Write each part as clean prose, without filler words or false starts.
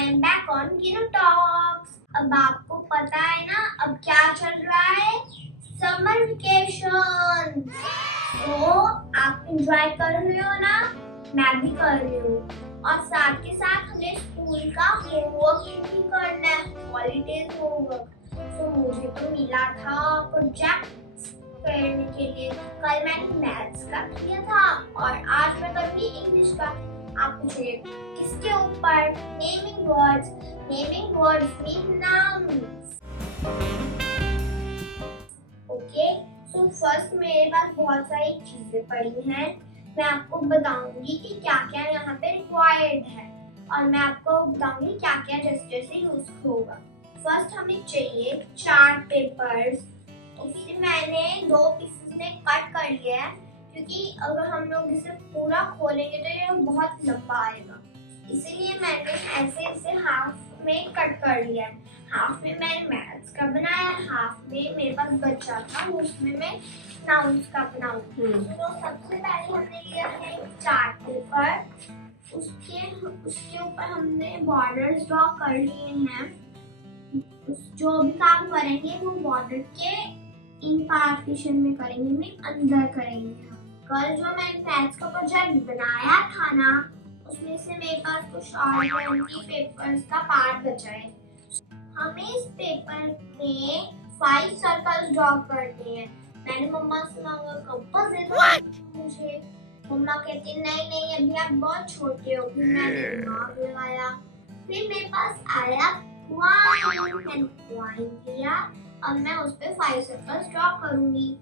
I am back on गिनो talks. अब आपको पता है ना अब क्या चल रहा है, समर वेकेशन। तो आप एंजॉय कर रहे हो ना, मैं भी कर रही हूँ। और साथ के साथ हमें स्कूल का होमवर्क भी करना है, हॉलीडेज होमवर्क। तो मुझे तो मिला था प्रोजेक्ट करने के लिए। कल मैंने मैथ्स का किया था और आज मैं करूँगी इंग्लिश का। आप पूछिए किसके ऊपर? Naming words. Naming words mean nouns. Okay, so first मेरे पास बहुत सारी चीजें पड़ी हैं। मैं आपको बताऊंगी कि क्या क्या यहाँ पे रिक्वायर्ड है और मैं आपको बताऊंगी क्या क्या जैसे यूज होगा। फर्स्ट हमें चाहिए चार्ट पेपर्स। उसे मैंने 2 पीसेस में कट कर लिया है क्योंकि अगर हम लोग इसे पूरा खोलेंगे तो ये बहुत लंबा आएगा, इसीलिए मैंने ऐसे इसे हाफ में कट कर लिया है। हाफ में मैंने मैथ्स का बनाया, हाफ में मेरे पास बचा था उसमें मैं नाउन्स का बनाऊंगी। तो सबसे पहले हमने लिया है चार्ट पेपर। उसके ऊपर हमने बॉर्डर्स ड्रॉ कर लिए हैं। जो भी काम करेंगे वो बॉर्डर के इन पार्टीशन में करेंगे, में अंदर करेंगे। कल जो मैंने मैथ्स का प्रोजेक्ट बनाया था ना, उसमें से मेरे पास कुछ और पेपर्स का पार्ट बचा है। हमें इस पेपर में 5 सर्कल्स ड्रॉ करने हैं। मैंने मम्मा से मांगा कंपास दे दो मुझे। मम्मा कहती नहीं नहीं अभी आप बहुत छोटे हो। फिर मैंने दिमाग लगाया, फिर मेरे पास आया क्वाइन। मैंने क्वाइन लिया। अब मैं उस पे 5 सर्कल्स ड्रॉ करूंगी।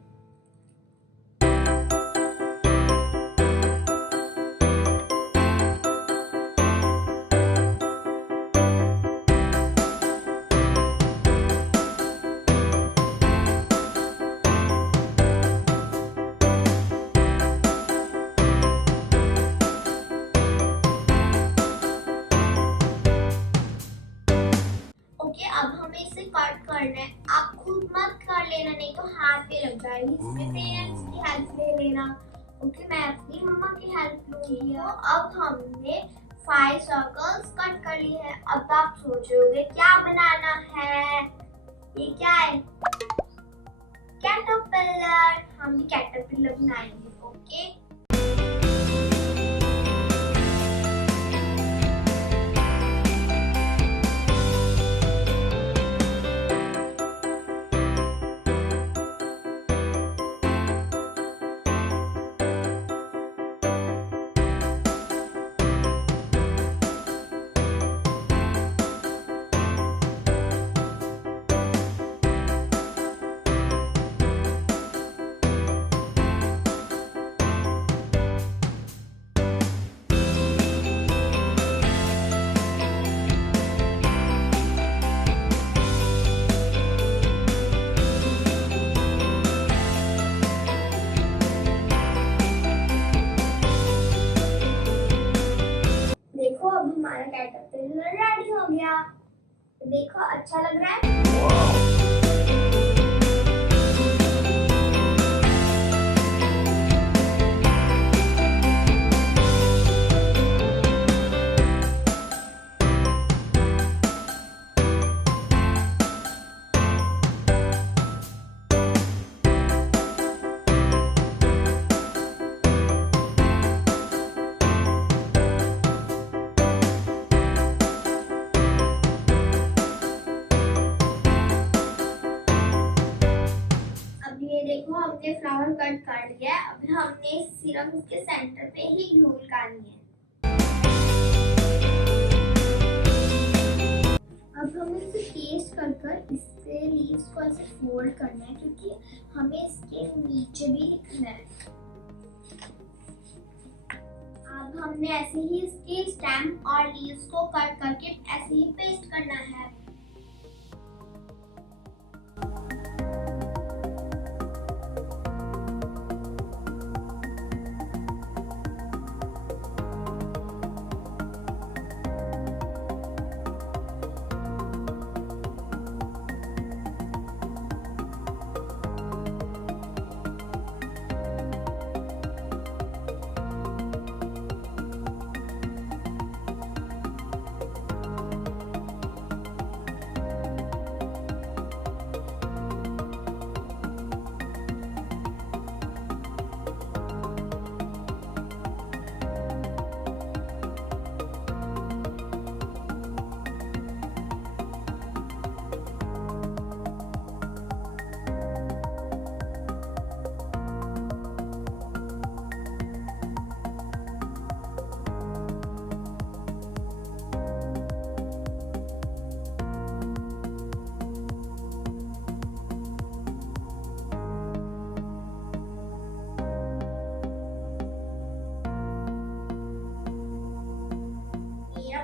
अब हमें इसे कट करना है। आप खुद मत कर लेना, नहीं तो हाथ पे लग जाएगी। इसमें पेरेंट्स की हेल्प ले लेना। ओके, मैं अपनी मम्मा की हेल्प लूंगी। तो अब हमने 5 सर्कल्स कट कर लिए हैं। अब आप सोचोगे क्या बनाना है? ये क्या है? कैटरपिलर। हम भी कैटरपिलर बनाएंगे। ओके, देखो अब हमारा कैटरपिलर रेडी हो गया। देखो अच्छा लग रहा है। देखो हमने फ्लावर कट कर लिया है। अब हमने सिर्फ इसके सेंटर पे ही ग्लू लगानी है। अब हमें इसे पेस्ट कर इससे लीव्स को ऐसे फोल्ड करना है क्योंकि हमें इसके नीचे भी लिखना है। अब हमने ऐसे ही इसके स्टेम और लीव्स को कट करके ऐसे ही पेस्ट करना है।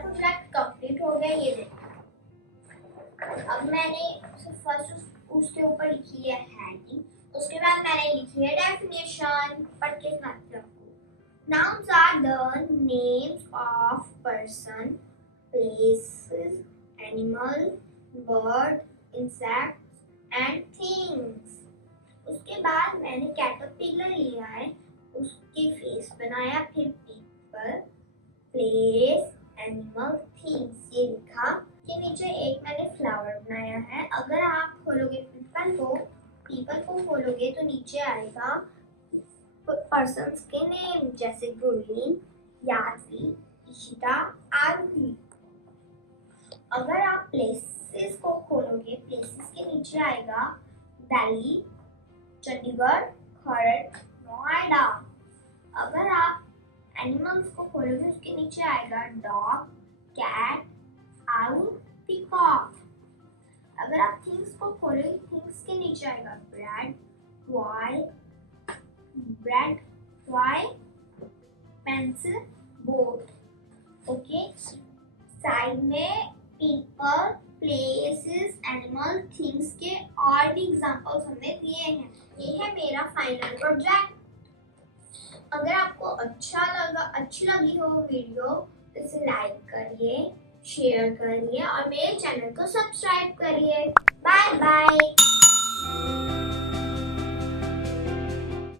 प्रोजेक्ट कंप्लीट हो गया, ये देखो। अब मैंने फर्स्ट उसके ऊपर लिखी है हेडिंग, उसके बाद मैंने लिखी है डेफिनेशन। पढ़ के सुनाती हूँ आपको। Nouns are the names of person, places, animal, bird, insects and things. उसके बाद मैंने कैटरपिलर लिया है, उसके फेस बनाया, फिर पीपल, प्लेस, एनिमल, थिंग्स ये लिखा। के नीचे एक मैंने फ्लावर बनाया है। अगर आप खोलोगे पीपल को खोलोगे तो नीचे आएगा पर्सन्स के नेम, जैसे गुरलीन, यादवी, इशिता, आरुही। अगर आप प्लेसेस को खोलोगे, प्लेसेस के नीचे आएगा दिल्ली, चंडीगढ़, खरड़, नोएडा। अगर आप एनिमल्स को खोलोगे, उसके नीचे आएगा डॉग, कैट, आउल, पीकॉक। अगर आप थिंग्स को खोलोगे, थिंग्स के नीचे आएगा bread, pencil, boat. Okay, side में पीपल, प्लेसेस, एनिमल, थिंग्स के और भी एग्जांपल्स हमने दिए हैं। ये है मेरा फाइनल प्रोजेक्ट। अगर आपको अच्छी लगी हो वीडियो तो इसे लाइक करिए, शेयर करिए और मेरे चैनल को सब्सक्राइब करिए। Bye bye.